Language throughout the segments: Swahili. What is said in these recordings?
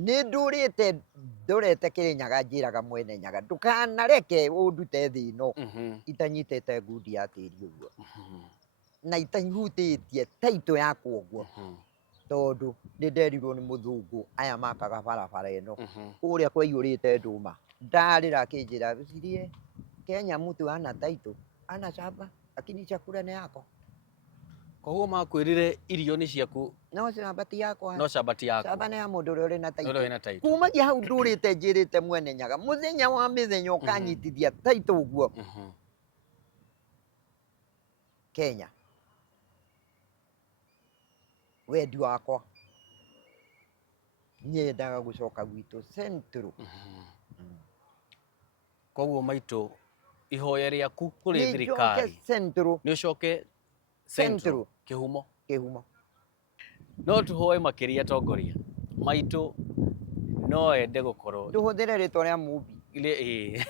nä ndå rä te ndorete kä rä nyaga njä raga mwene nyaga ndåkanareke å ndute thä no itanyitä te ngundi ya tä ri å guo na itahutä tie taitå yakwa å guo tondå nä nderirwo nä må thå ngå aya makaga barabara ä no å rä a kwaiyå rä te ndå ma ndarä ra akä njä ra cirie Kenya mtu ana taitå ana shamba lakini chakula nä yako. Koguo makwirire irio ni ciaku No shamba ti yakwa. No shamba ti yaku. Shamba nä ya må ndå å rä a å rä na Ũrĩa wĩna taitå taitũ. kumagia hau ndå rä te njä rä te mwene nyaga må thenya wa mä thenya å kanyitithia taitå å guo Kenya wendi wakwa nyendaga gå coka gwitå Central. Koguo maitå ihoya rĩaku kũrĩ Nĩ thirikari njoke Central. nĩ ũcoke Central kĩhumo Kĩhumo no tũhoe makĩria atongoria maitå no ende gũkorwo ndå hå thä re rä twa rä a må mbi ĩ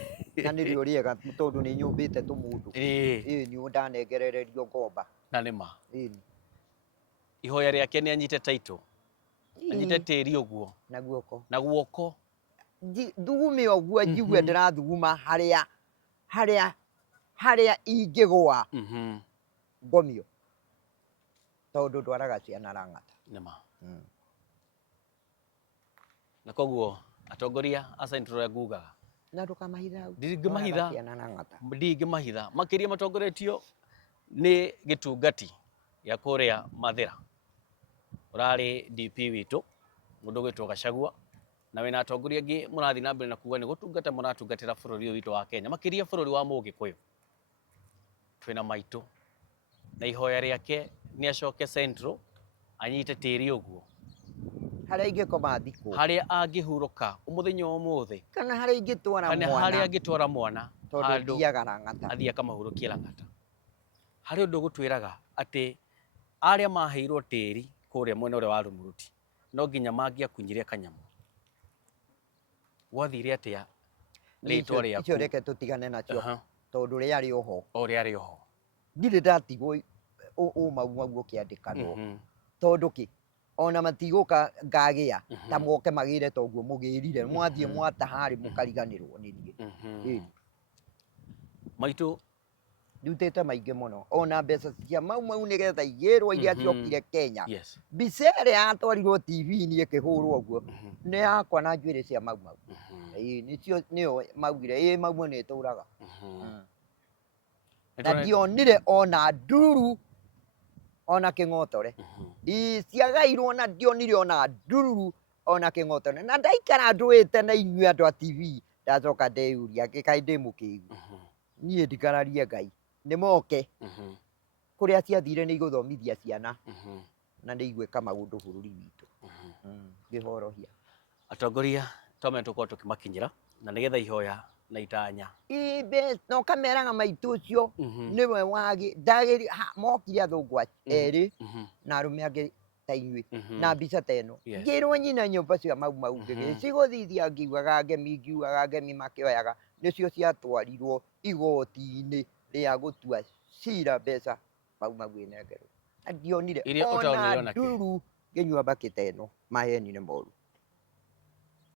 na nä rä o rä ega tondå nä nyå mbä te tå må ndå nä å ndanengerererio ngomba na nĩ ma ihoya rĩake nĩ anyite taitå anyite tĩri ũguo na guoko thugume å guo njigue ndä rathuguma harä a ingä gwa ngomio tondå ndwaraga ciana Lang'ata. nĩ ma na koguo atongoria a Central ngugaga na ndũkamahitha hau ndingĩmahitha makĩria matongoretio nĩ gĩtungati gĩa kũrĩa Mathĩra ũrarĩ DP witũ mũndũ gwĩtwo Gachagua na wĩna atongoria angĩ mũrathiĩ na mbere na kuuga nĩ gũtungata mũratungatĩra bũrũri ũyũ witũ wa Kenya makĩria bũrũri wa Mũgĩkũyũ twĩna maitũ na ihoya rĩake nĩ acoke Central anyite tĩri ũguo harĩa ingĩkoma thikũ harĩa angĩhurũka mũthenya ũmũthĩ kana harĩa angĩtwara mwana tondũ thiaga Lang'ata athiĩ akamahurũkie Lang'ata harĩ ũndũ gũtwĩraga atĩ arĩa maheirwo tĩri kũrĩa mwena ũrĩa wa Rumuruti no nginya mangĩakunyire kanyamũ gwathire atĩa rĩtwa rĩaku icio reke tũtigane nacio tondũ rĩarĩ oho ndirĩ ndatigwo ũmau ũkĩandĩkanwo tondũ kĩ ona matigũka ngagĩa ta moke magĩre ta ũguo mũgĩrire mwathiĩ mwataha rĩ mũkariganĩrwo nĩ niĩ maitũ ndutĩte maingĩ mũno ona mbeca cia mau nĩgetha igĩrwo iria ciokire Kenya mbica ĩrĩa yatwarirwo TV-inĩ ĩkĩhũrwo ũguo nĩ yakwa na njuĩrĩ cia mau nĩcio nĩyo maugire mau nĩ tũraga na ndionire ona ndururu ona kĩng'otore ciagairwo na ndionire ona ndururu ona kĩng'otore na ndaikara ndũĩte na inyuĩ andũ a TV ndacoka ndeyũria kaĩ ndĩ mũkĩgu niĩ ndikararie Ngai nĩ moke kũrĩa ciathire nĩ igũthomithia ciana na nĩ igwĩka maũndũ bũrũri witũ ngĩhorohia atongoria tome tũkorwo tũkĩmakinyĩra na nĩgetha ihoya na itanya no kameraga maitũ ũcio nĩwe mokire athũngũ erĩ na arũme angĩ ta inyuĩ na mbica ta ĩno ngĩrwo nyina nyũmba cia mau cigũthithia ngiugaga ngemi makĩoyaga nĩcio ciatwarirwo igoti-inĩ rĩa gũtua cira mbeca mau ĩnengerwo na ndionire ona nduru ngĩnyua mbakĩ ta ĩno maheni nĩ moru.